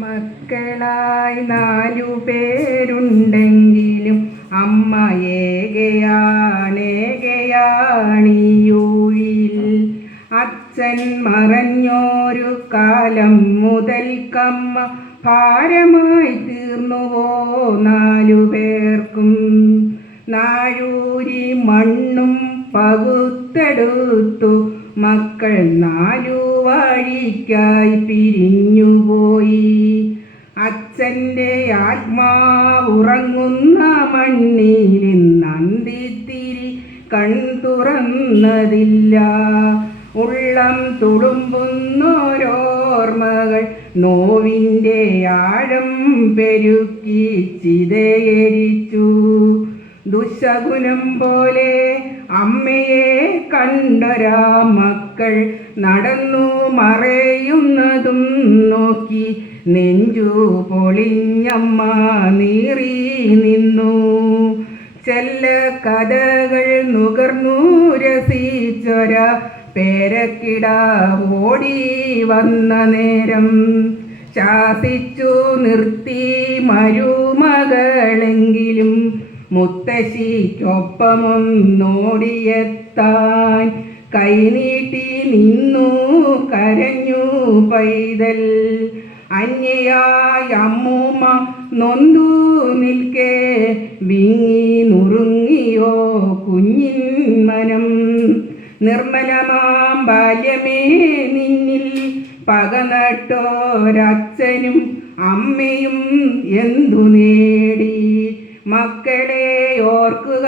മക്കളായി 4 പേരുണ്ടെങ്കിലും അമ്മ ഏകയാണേകയാണിയൂഴിൽ. അച്ഛൻ മറഞ്ഞൊരു കാലം മുതൽക്കമ്മ ഭാരമായി തീർന്നുവോ 4 പേർക്കും. നാഴൂരി മണ്ണും പകുത്തെടുത്തു മക്കൾ 4 വഴിക്കായി പിരിഞ്ഞുപോയി. അച്ഛൻ്റെ ആത്മാവുറങ്ങുന്ന മണ്ണിലിന്നന്തിത്തിരി കൺതുറന്നതില്ല. ഉള്ളം തുളുമ്പുന്നോരോർമ്മകൾ നോവിൻ്റെ ആഴം പെരുക്കി ചിതയരിച്ചു. ദുശകുനം പോലെ അമ്മയെ കണ്ടൊരാ മക്കൾ നടന്നു മറയുന്നതും നോക്കി നെഞ്ചു പൊളിഞ്ഞമ്മ നീറി നിന്നു. ചെല്ല കഥകൾ നുകർന്നു രസിച്ചൊര പേരക്കിടാവോടി വന്ന നേരം ശാസിച്ചു നിർത്തി മരുമകളെങ്കിലും മുത്തശ്ശിക്കൊപ്പമൊന്നോടിയെത്താൻ കൈനീട്ടി നിന്നു കരഞ്ഞു പൈതൽ. അന്യയായ അമ്മൂമ്മ നൊന്തു നിൽക്കെ വിങ്ങി നുറുങ്ങിയോ കുഞ്ഞിൻ മനം. നിർമ്മലമാം ബാല്യമേ നിന്നിൽ പക നട്ടോരച്ഛനും അമ്മയും എന്തു നേടി. മക്കളെ ഓർക്കുക,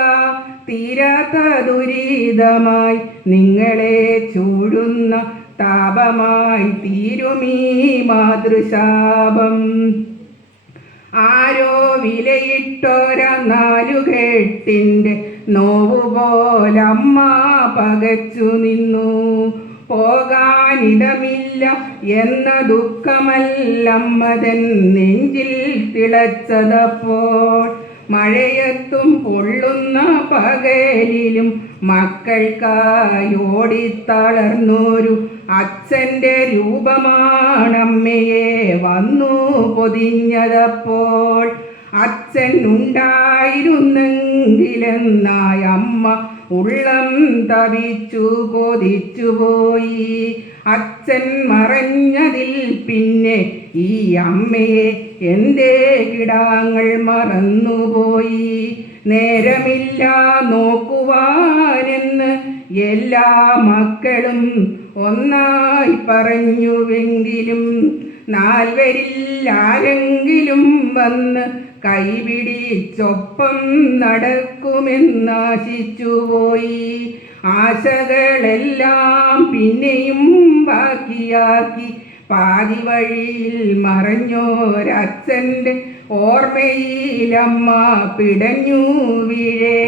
തീരാത്ത ദുരിതമായി നിങ്ങളെ ചൂടുന്ന താപമായി തീരുമീ മാതൃശാപം. ആരോ വിലയിട്ടോര 4 കെട്ടിൻ്റെ നോവുപോലമ്മ പകച്ചു നിന്നു. പോകാനിടമില്ല എന്ന ദുഃഖമല്ലമ്മതൻ നെഞ്ചിൽ തിളച്ചതപ്പോൾ. മഴയത്തും പൊള്ളുന്ന പകലിലും മക്കൾക്കായി ഓടിത്തളർന്നൊരു അച്ഛൻ്റെ രൂപമാണമ്മയെ വന്നു പൊതിഞ്ഞതപ്പോൾ. അച്ഛൻ ഉണ്ടായിരുന്നെങ്കിലെന്നായ അമ്മ ഉള്ളം തവിച്ചു കൊതിച്ചുപോയി. അച്ഛൻ മറഞ്ഞതിൽ പിന്നെ ഈ അമ്മയെ എന്തേ കിടാങ്ങൾ മറന്നുപോയി. നേരമില്ല നോക്കുവാനെന്ന് എല്ലാ മക്കളും ഒന്നായി പറഞ്ഞുവെങ്കിലും 4 ആരെങ്കിലും വന്ന് കൈപിടിച്ചൊപ്പം നടക്കുമെന്നാശിച്ചുപോയി. ആശകളെല്ലാം പിന്നെയും ബാക്കിയാക്കി പാതി വഴിയിൽ മറഞ്ഞോരച്ഛൻ്റെ ഓർമ്മയിലമ്മ പിടഞ്ഞു വീഴേ.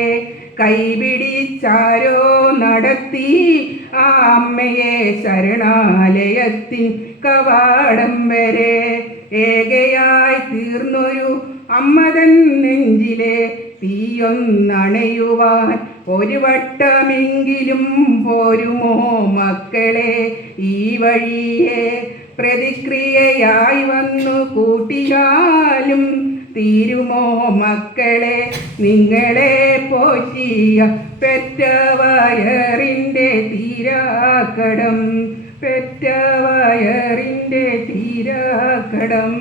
കൈപിടിച്ചാരോ നടത്തി ആ അമ്മയെ ശരണാലയത്തിൻ കവാടം വരെ. ഏകയായി തീർന്നൊരു അമ്മതൻ നെഞ്ചിലെ തീയൊന്നണയുവാൻ 1 വട്ടമെങ്കിലും പോരുമോ മക്കളെ ഈ വഴിയെ. പ്രതിക്രിയയായി വന്നു കൂട്ടിയാലും തീരുമോ മക്കളെ നിങ്ങളെ പോറ്റിയ പെറ്റ വയറിൻ്റെ തീരാക്കടം, പെറ്റ വയറിൻ്റെ തീരാക്കടം.